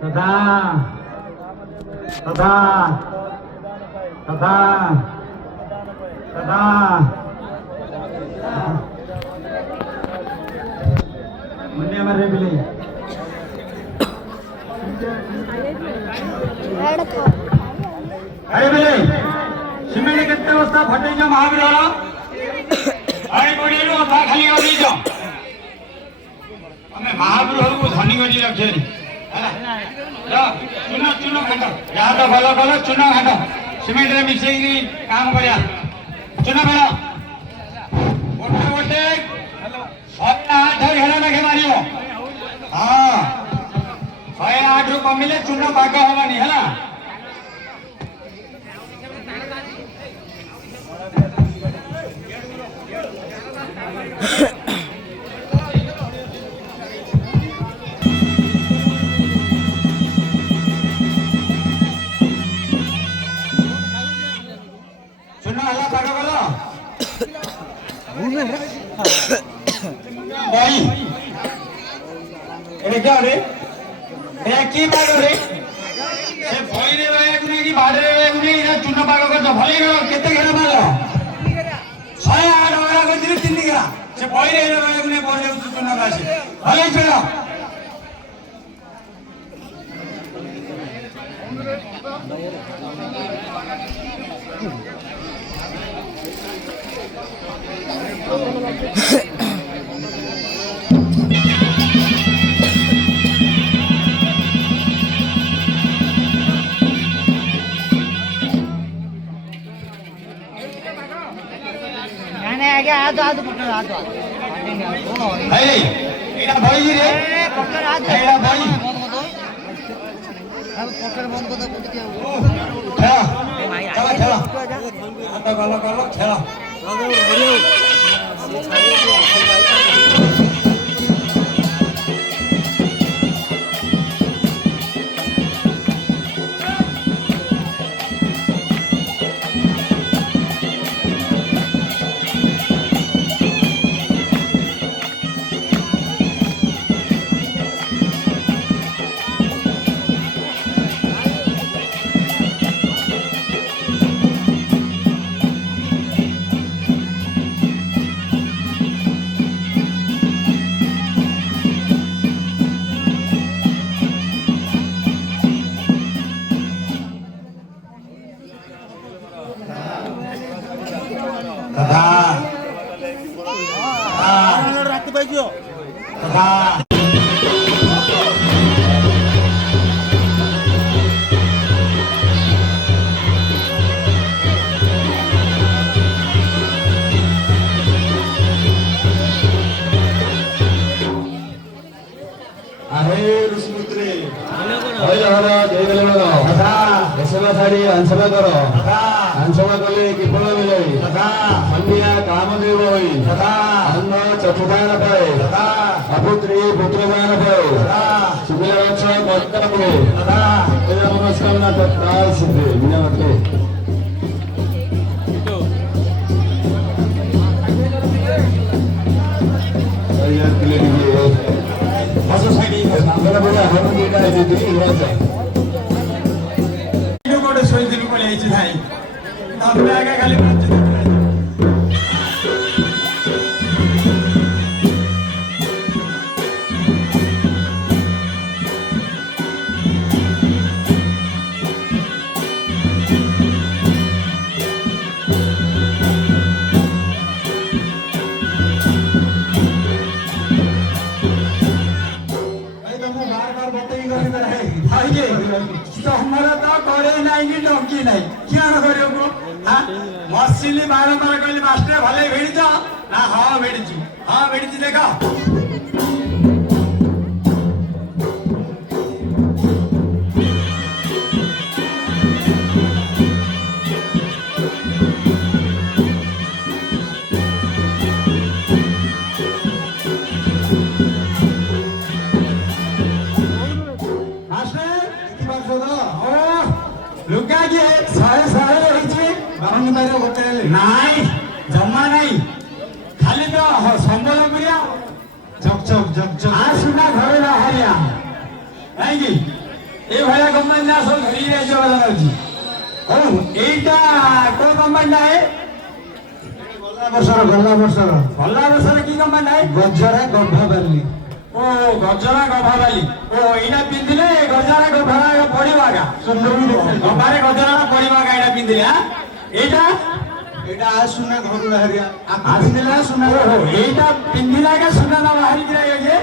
तथा तथा तथा तथा मुन्ने हमारे बिले अरे बिले सिमेंट कितने वाजता फटेगा महावीराला अरे बोलिए अथा खाली गरी जाओ हमें महावीर को धनी गरी रखे ହେଲା ଚୁନ ଚୁନ ଖାଣ୍ଡ ଯାହା ତ ଭଲ କଲ ଚୁନ ଖାଣ୍ଡ ସିମେଣ୍ଟରେ ମିଶେଇକି କାମ କରିବା ଚୁନ ଖେଳ ଗୋଟେ ଗୋଟେ 108 ଘେରା ଲେଖେ ମାରିବ ହଁ 108 ରୁ କମିଲେ ଚୁନ ପାଗ ହବନି ହେଲା भाई ये क्या रे ये की बात रे से भाई रे भाई गुने की बात रे गुने ये चुना पागो कर तो भाई रे कितने घेरा मारो 108 वाला को दिल 3 घेरा से भाई रे भाई गुने बोले चुना राशि भाई चलो आगे आ तो पकड़ आ तो भाई एटा भाई रे पकड़ आ तो एटा भाई अब पकड़ बंद कर दो खेला चला चला आता गलो गलो खेला रात पाहिजे अरे ऋषिपुत्रे जय जगन्नाथ जय जगन्नाथ तथा दशमा साड़ी अंशमा करो तथा अंशमा कले किफल मिले तथा अन्या कामदेव होई तथा अन्न चतुर्दान पाए तथा अपुत्री पुत्रदान पाए तथा सुबिला वंश बंदन पाए तथा तेरा मनस्कामना तत्काल सिद्धि बिना मते यार के लिए सोसाइटी बड़ा बड़ा हम बेटा है दिल्ली राजा इनो कोडे सोई दिन को ले जाई हमने आगे खाली बात तो हमारा तो करे नहीं कि डोंकी नहीं क्या न करे को हां मसिली बारंबार कहली मास्टर भले भेड़ी जा ना हां भेड़ी देखा नाई जमा नहीं खाली तो संबलपुरिया जग जग जग जग आसुना घर बाहरिया नहीं ଏଇଭଳିଆ କମ୍ପାନୀ ସବୁ ଧରିକି ଆସିବା କଥା ଅଛି। ହଉ ଏଇଟା କୋଉ କମ୍ପାନୀଟା ଗଲା ବର୍ଷର କି କମ୍ପାନୀ ଗଜରା ଗଭାବାଲି। ଓ ଗଜରା ଗଭାବାଲି। ଓ ଏଇଟା ପିନ୍ଧିଲେ ଗଜରା ଗଭା ପଡିବ ଆଗା ଗଭାରେ ଗଜରା ପଡିବ ଆଗା ଏଇଟା ପିନ୍ଧିଲେ। ଏଇଟା ସୁନା ଘରୁ ବାହାରିଆ ପିନ୍ଧିଲା ସୁନା। ଏଇଟା ପିନ୍ଧିଲା ଆଗା ସୁନା ନା ବାହାରିକିରା ଇଏ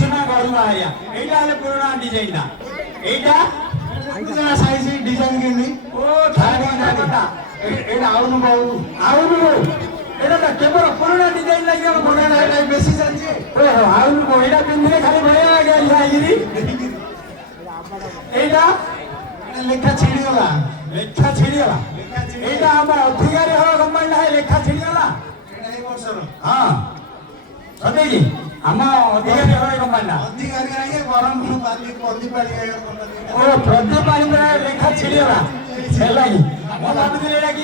ସୁନା ଘରୁ ବାହାରିଆ। ଏଇଟା ହେଲେ ପୁରୁଣା ଡିଜାଇନ ଟା। ଏଇଟା ସାଇଜ ଡିଜାଇନ କେମିତି ଓ ଏଇଟା ଆଉନୁ ଏଇଟା କେବଳ ପୁରୁଣା ଡିଜାଇନ ଲାଗିବ ବେଶୀ ଚାଲିଛି। ଓହୋ ଆଉନୁ ଏଇଟା ପିନ୍ଧିଲେ ଖାଲି ବଢିଆ ଲାଗିରି। ଏଇଟା ଲେଖା ଛିଡ଼ିଗଲା ଏଇଟା ଆମ ଅଧିକାରୀ ହଳ କମ୍ପାନୀ ଲେଖା ଛିଡ଼ିଗଲା। ହଁ ସତେକି ଆମ ଅଧିକାରୀ ହଳ କମ୍ପାନୀଟା ପ୍ରଦୀପ ପାଣି ଲେଖା ଛିଡ଼ିଗଲା ହେଲା କି ମୁଁ ଭାବୁଥିଲି ଏଇଟା କି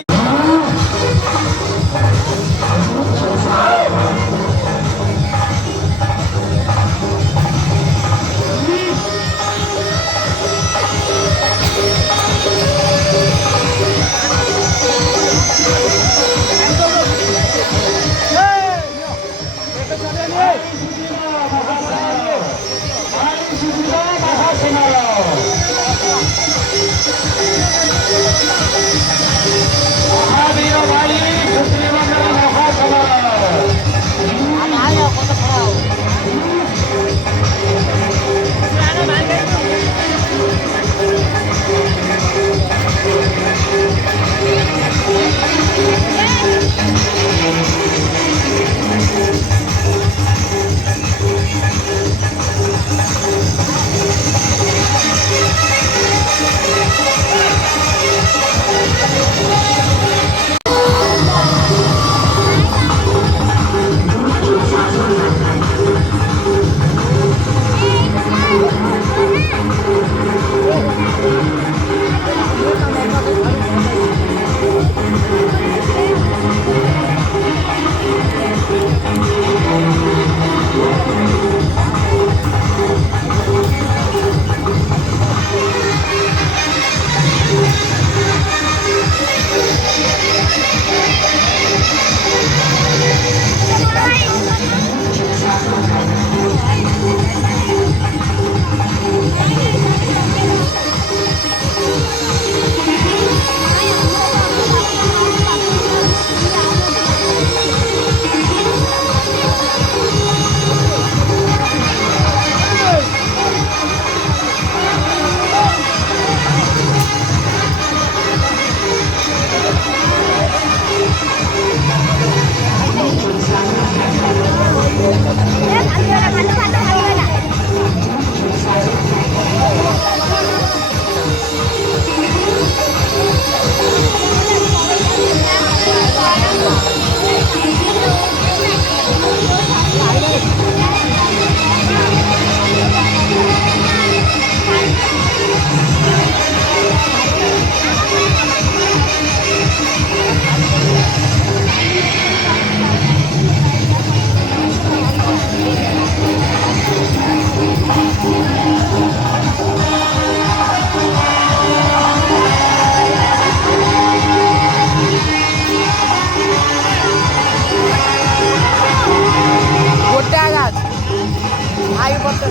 ଗୋଟେ ଆଗାଜ ଆଇ ପତ୍ର